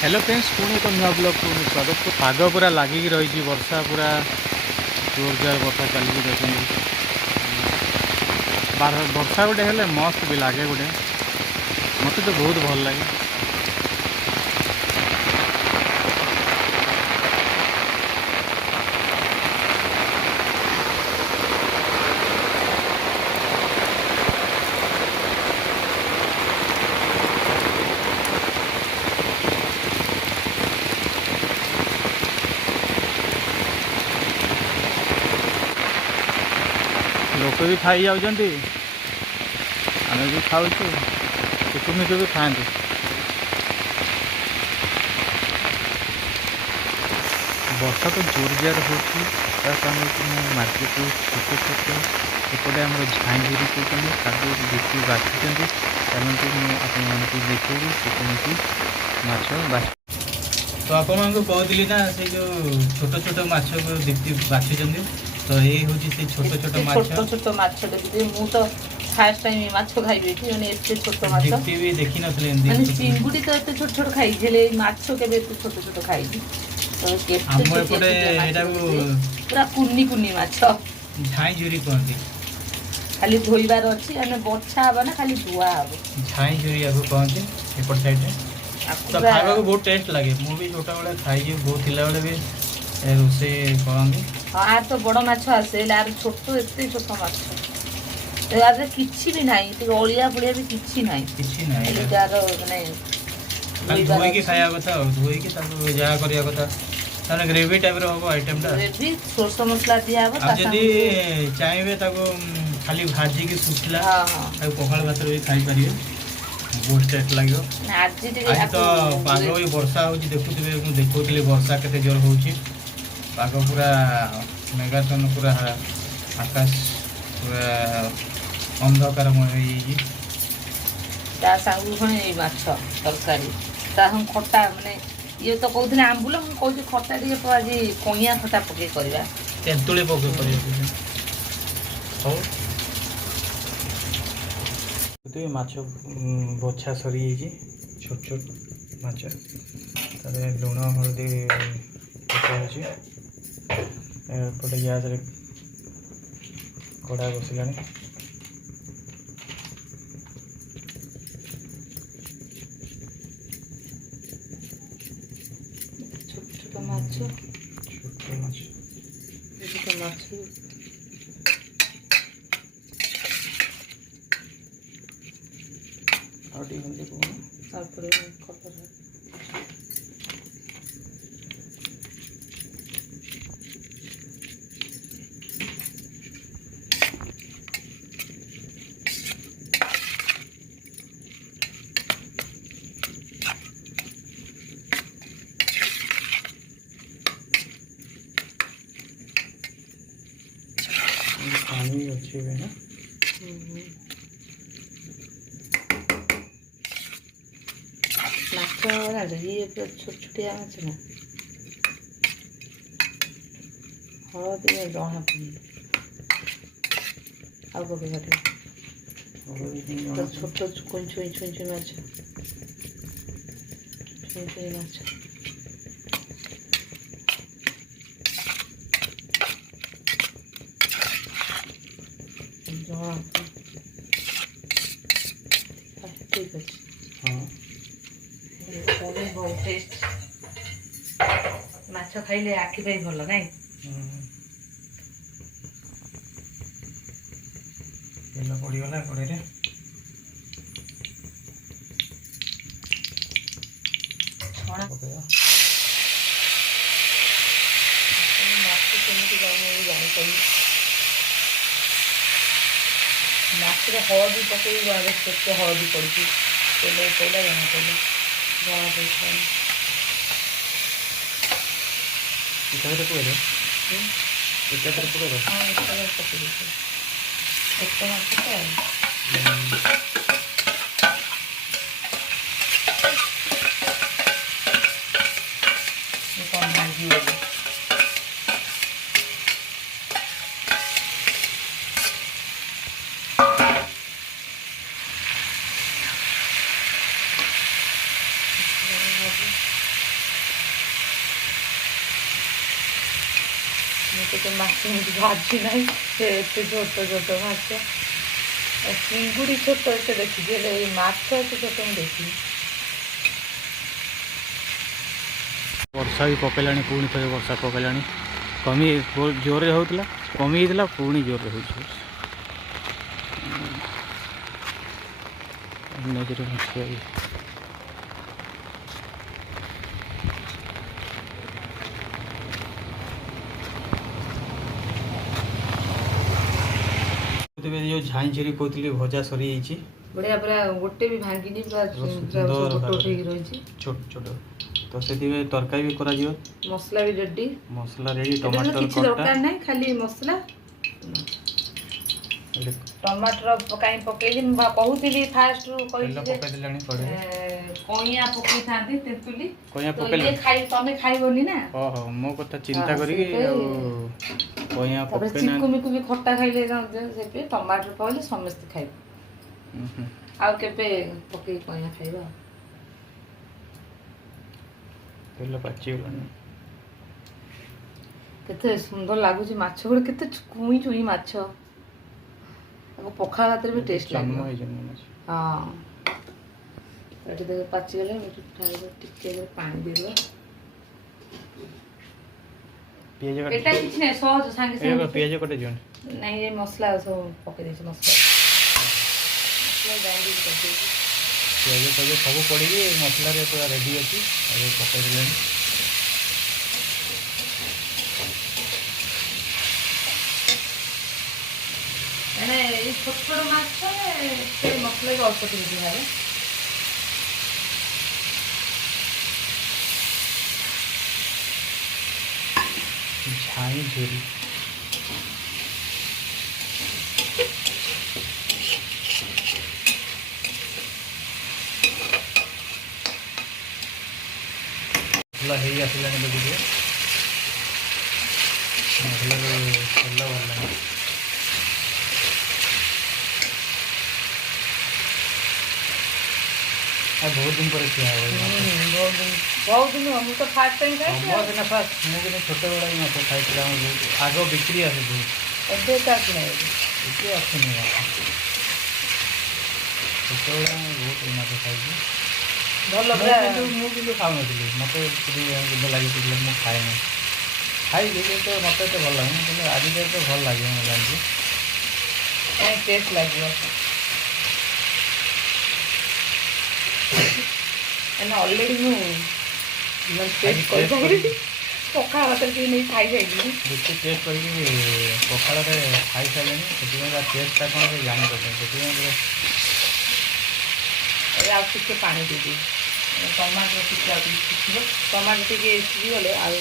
Hello friends पुणी एक नुआ ब्लॉग को स्वागत। तो पाग पूरा लगिक रही वर्षा पूरा जोरजार वर्षा चलिए देखते वर्षा गोटे हेले मस्त भी लगे गोटे मत तो बहुत भल लगे। लोक भी खाई जाऊँगी आम भी खाऊ पिकनिक भी खाते। वर्षा तो जोरजार हो मार्केट छोट छोट एपटे आम झाईझुरी कहते ताकू देखिए बाछुं चलते मुझे देखी पिकनिक माछ बाछ। तो आपको कहली ना से जो छोट छोट माछ को बाछुं तो ये हूँ से छोट छोट छोट माछ देखिए मु तो फास्ट टाइम माछ खाइबे कि माने एते छोट माछ भी देखि नथले माने चिंगुडी तो एते छोट छोट खाइ जेले माछ केबे एते छोट छोट खाइ तो केते हम एपटे एटा को पूरा कुन्नी कुन्नी माछ झाईझुरी कहते खाली धोइबार अछि अने बछा हबा ना खाली धुआ हबो झाईझुरी याको कहते एपट साइड रे। तो खाइबा को बहुत टेस्ट लगे मु भी छोटा बड़ा खाई बहुत थिला बड़े भी रोसे करंदी। हां तो बड़ माछ आसे लार छोट एते छोट माछ यार किछि भी नाही ते ओलिया पुलिया भी किछि नाही तार माने धोई के खाया कथा धोई के ताको जा करिया कथा ताने ग्रेवी टाइप रो हो आइटम टा ग्रेवी सोरस मसला दिया हबो आ जदी चाहेबे ताको खाली भाजी के सुखला हां हां ताको पखाल भात रे खाई परियो बहुत टेस्ट लागियो। आज तो पाग भी वर्षा होची देखुथिबे मु देखौतले वर्षा केते जोर होची पाग पूरा मेगाटन पूरा आकाश पूरा अंधकारमय होई ता सांगु हने माछ तरकारी ता हम खट्टा माने ये तो कहउथले आंबुल हम कहउथि खट्टा दिए तो आज कोइया खट्टा पके करबा तेंतुले पके करियो हो तो माछ बछा सरी छोट छोट माछ तारे लुण हल्दी पकाउछि एपटे गैस रे कड़ा बसिलानी छोट माछ और टी हल्दी को तारपरे कलर पानी अच्छे हुए ना माछ ये छोट छोटिया माछ ना हळदी जଣା पड़ी आउ पके काटे तो छोट छुई छुई छुई छुई माछ छुई छुई माछ जଣା ठीक अच्छे हाँ बहुत टेस्ट माछ खाइले आखि पाई भल नाई तेल पड़गला कड़े छणा पकड़ा माछरे हळदी पकई केते हळदी पड़ी तेल पड़ा जना पड़ा जना पड़ा इतना तो पड़े इतना तो पड़े हाँ इतना पकड़ी इतना पकड़ कौन भाजी है तो माछ मुझे भाजी ना एत छोट छोट माछ चिंगुड़ी छोट एत देखी माछ एत छोट मुझे देखी वर्षा भी पकेला पुणी थे वर्षा पकेला कमी जोर होता कमी पुणी जोर हो जो झाई झीरी कहती भजा सरी जाइए बढ़िया पूरा गोटे भी भांगिनी पूरा रही छोट छोट तो से तरकारी भी करा मसला भी रेडी मसला रेडी टमाटर किसी दरकार नहीं खाली मसला टमाटर कहीं पकईली कहूली फास्ट कईया पकई था तेतुली तुम खाइबनी ना मो कथा चिंता करी चिकु मिकु भी खट्टा खाइले से टमाटर पकड़े समस्त खाइब आउ केबे पकई कईया खाइबा तेल पाचिगलानी केते सुंदर लागुची माछ गुड़ केते चुई चुई माछ पखाल भात भी टेस्ट लगे हाँ ये देख पाचिगले टिके पानी दे एटा किछ नै सहज संगे संगे पियाज कटे जोन नहीं ये मसला सब पके दे मसला मसला ग्राइंड कर दे पियाज कटे सब पड़ी मसला रे पूरा रेडी अछि अरे पके देले मैंने ये छोट छोट माछ से मसला भी अल्प टिके दिया है झाई झीरी हे आसला देखिए भल भल बहुत दिन पर खिया बहुत दिन हम तो फास्ट टाइम खाई फास्ट मुझे छोट बड़ा ही माछ खाई आग बिक्री आसे बहुत एबे तक नहीं एके आसनी छोट बड़ा बहुत माछ खाई भल लगे मुझे खाऊ नी मत लगे मुझे खाए ना खाई तो मत तो भल लगे आज तो भल लगे मुझे जानती टेस्ट लगे ऑलरेडी मुझे टेस्ट कर पखाल भात नहीं खाई जाइए जिते टेस्ट कर पखाल खाई सारे से टेस्टा कौन से जानी पाते आगे पानी देदी टमाटर टिके टमाटर टे सीगले आगे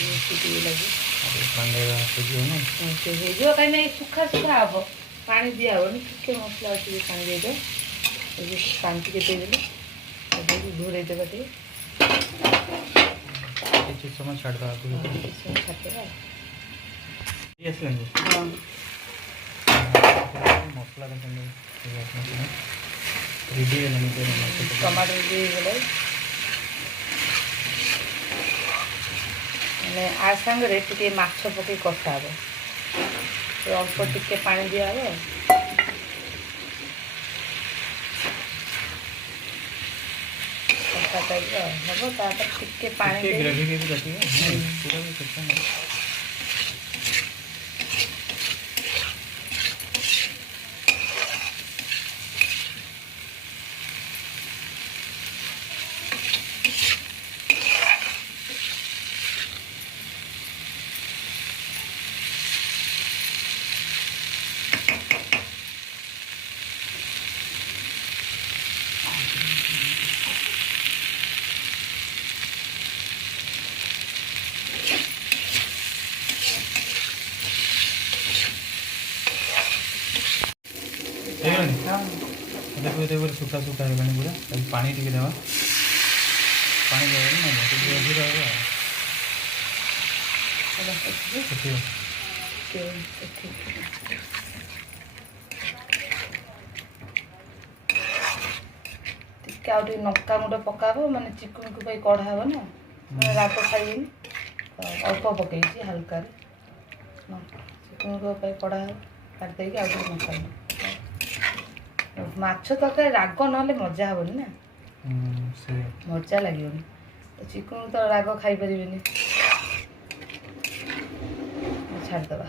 लगे कहीं सुखा सुखा हम पानी दिया हेनी टे मसला अच्छे पानी देदे पानी टे देदेले घोड़े देवा समय छाड़ मसला रेडी टमाटर गले मैंने आ सांगे टे माछ पकई कषा हे अल्प टिके पानी दिया हे टाइप हम टिके पानी ग्रेवी भी रखिए पूरा भी करते हैं देखो ये सुखा सुखा है पूरा पानी टी देवा पानी देगा टे नका गुंड पकाब माने चिकन को कढ़ा हे ना रात खाइबे अल्प पकई हल्का ଚିକେନକୁ ପାଇଁ କଡ଼ା କାଟି ଦେଇକି ଆଉ ଟିକେ ମସଲା ମାଛ ତରକାରୀ ରାଗ ନହେଲେ ମଜା ହେବନି ନା, ସେ ମଜା ଲାଗିବନି। ଚିକେନ ତ ରାଗ ଖାଇପାରିବେନି, ଛାଡ଼ିଦେବା।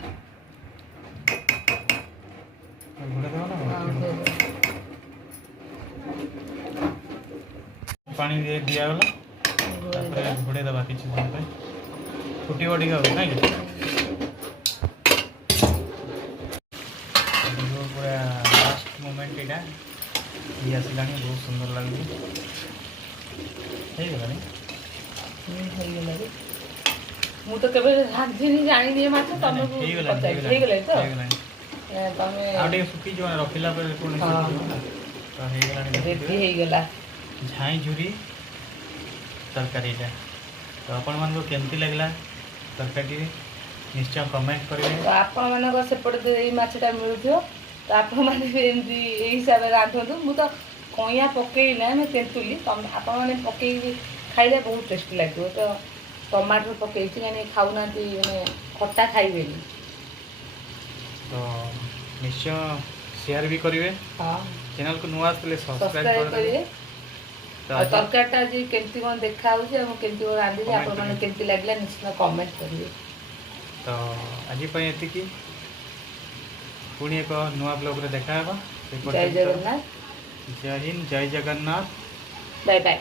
ପାଣି ଦିଆଗଲା, ତାପରେ ଘୋଡ଼େଇ ଦେବା କିଛି ସମୟ ପାଇଁ, ଫୁଟିବ ଟିକେ ଆଉ ନାଇଁ କି? ପୁରା ଲାଷ୍ଟ ମୋମେଣ୍ଟ ଏଇଟା ହେଇ ଆସିଲାଣି, ବହୁତ ସୁନ୍ଦର ଲାଗୁଛି। ହେଇଗଲାଣି। ହେଇଗଲାଣି। ମୁଁ ତ କେବେ ରାନ୍ଧିନି, ଜାଣିନି ଏ ମାଛ, ତମକୁ ପଚାରିଲି। ହେଇଗଲାଣି ତ? ତମେ ଆଉ ଟିକେ ଶୁଖିଯିବ ନା, ରଖିଲା ପରେ ପୁଣି ଶୁଖିଯିବ ନା। ତ ହେଇଗଲାଣି, ରେଡି ହେଇଗଲା ଝାଇଁ ଝୁରି ତରକାରୀଟା। ତ ଆପଣମାନଙ୍କୁ କେମିତି ଲାଗିଲା ତରକାରୀଟି ନିଶ୍ଚୟ କମେଣ୍ଟ କରିବେ। ତ ଆପଣମାନଙ୍କ ସେପଟେ ତ ଏଇ ମାଛଟା ମିଳୁଥିବ, ତ ଆପଣମାନେ ବି ଏମିତି ଏଇ ହିସାବରେ ରାନ୍ଧନ୍ତୁ। ମୁଁ ତ କଇଁଆ ପକେଇ ନା, ଆମେ ତେନ୍ତୁଲି, ଆପଣମାନେ ପକେଇକି ଖାଇଲେ ବହୁତ ଟେଷ୍ଟି ଲାଗିବ। ତ ଟମାଟୋ ପକେଇଛି, କାହିଁକି ଖାଉନାହାନ୍ତି, ମାନେ ଖଟା ଖାଇବେନି। ତ ନିଶ୍ଚୟ ସେୟାର ବି କରିବେ, ଚ୍ୟାନେଲକୁ ନୂଆ ଆସିଥିଲେ ସବସ୍କ୍ରାଇବ୍ କରିବେ। ତ ଆଉ ତରକାରୀଟା ଆଜି କେମିତି କ'ଣ ଦେଖାହେଉଛି ଆଉ ମୁଁ କେମିତି କ'ଣ ରାନ୍ଧିଛି, ଆପଣମାନେ କେମିତି ଲାଗିଲା ନିଶ୍ଚିତ କମେଣ୍ଟ କରିବେ। ତ ଆଜି ପାଇଁ ଏତିକି, ପୁଣି ଏକ ନୂଆ ବ୍ଲଗ୍ରେ ଦେଖା ହେବା। ଜୟ ଜଗନ୍ନାଥ, ଜୟ ହିନ୍ଦ, ଜୟ ଜଗନ୍ନାଥ, ବାଏ ବାଏ।